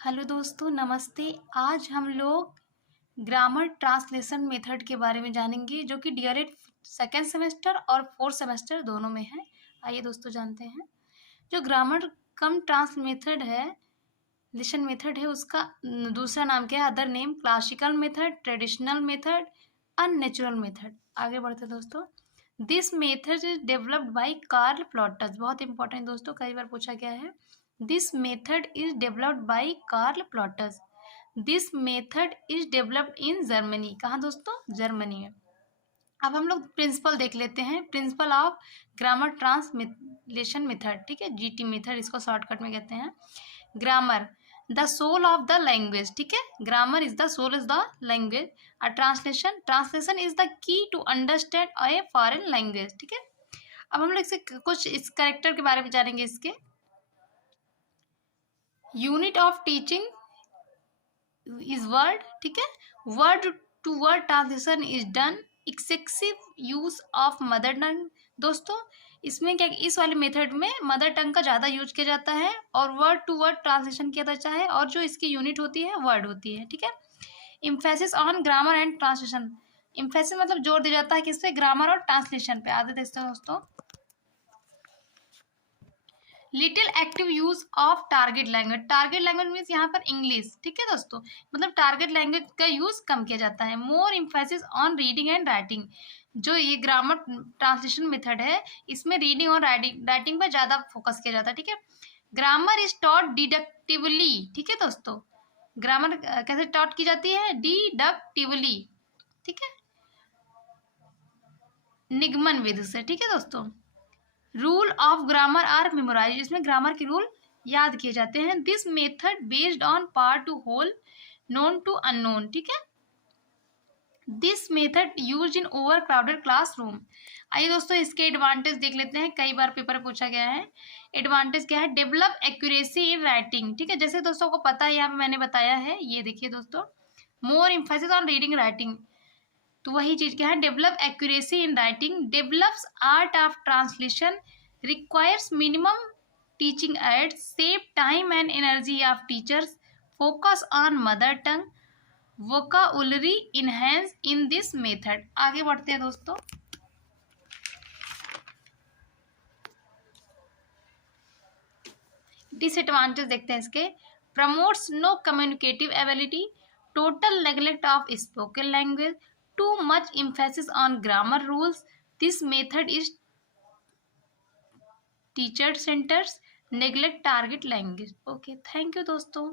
Hello दोस्तों, नमस्ते। आज हम लोग ग्रामर ट्रांसलेशन मेथड के बारे में जानेंगे, जो कि डीएलएड सेकेंड सेमेस्टर और फोर्थ सेमेस्टर दोनों में है। आइए दोस्तों जानते हैं। जो ग्रामर कम ट्रांस मेथड है, लेशन मेथड है, उसका दूसरा नाम क्या है? Other name classical method, traditional method, unnatural method. आगे बढ़ते हैं दोस्तों। This method is developed by Karl Plotz. बहुत इंपॉर्टेंट दोस्तों, कई बार पूछा गया है। This method is developed by Karl Plotz. This method is developed in Germany. कहाँ दोस्तों? जर्मनी में। अब हम लोग प्रिंसिपल देख लेते हैं। Principle of grammar translation method, ठीक है, जीटी मेथड इसको शॉर्टकट में कहते हैं। Grammar the soul of the language, ठीक है। Grammar is the soul is the language. Translation translation is the key to understand a foreign language, ठीक है। अब हम लोग इससे कुछ इस कैरेक्टर के बारे में जानेंगे। इसके unit of teaching is word, ठीक है। Word to word translation is done. Excessive use of mother tongue. दोस्तों इसमें क्या, इस वाले मेथड में मदर टंग का ज़्यादा यूज किया जाता है और वर्ड टू वर्ड ट्रांसलेशन किया जाता है, और जो इसकी यूनिट होती है वर्ड होती है, ठीक है। Emphasis on grammar and translation. Emphasis मतलब जोर दिया जाता है किस पे? ग्रामर और ट्रांसलेशन पे। आगे देखते हैं दोस्तों। Little active use of target language. Target language means यहाँ पर इंग्लिश, ठीक है दोस्तों। मतलब टारगेट लैंग्वेज का यूज कम किया जाता है। More emphasis on reading and writing. जो ये ग्रामर ट्रांसलेशन मेथड है, इसमें रीडिंग और राइटिंग पर ज़्यादा फोकस किया जाता है, ठीक है। ग्रामर इज टॉट डिडक्टिवली, ठीक है दोस्तों। ग्रामर कैसे टॉट की जाती है? डिडक्टिवली, ठीक है, निगमन विधि से, ठीक है दोस्तों। Rule of grammar are memorise. इसमें ग्रामर के रूल याद किए जाते हैं। This method based on part to whole, known to unknown, ठीक है। This method use in over crowded classroom. आइए दोस्तों इसके एडवांटेज देख लेते हैं, कई बार पेपर में पूछा गया है। एडवांटेज क्या है? डेवलप एक्यूरेसी इन राइटिंग, ठीक है। जैसे दोस्तों को पता है, यहाँ पे मैंने बताया है, ये देखिए दोस्तों। More emphasis on reading writing, तो वही चीज क्या है? Develop accuracy in writing. Develops art of translation. Requires minimum teaching aids. Save time and energy of teachers. Focus on mother tongue. Vocabulary enhance in this method. आगे बढ़ते हैं दोस्तों। Disadvantage देखते हैं इसके। Promotes no communicative ability. Total neglect of spoken language. Too much emphasis on grammar rules. This method is teacher centers. Neglect target language. Okay, thank you दोस्तों।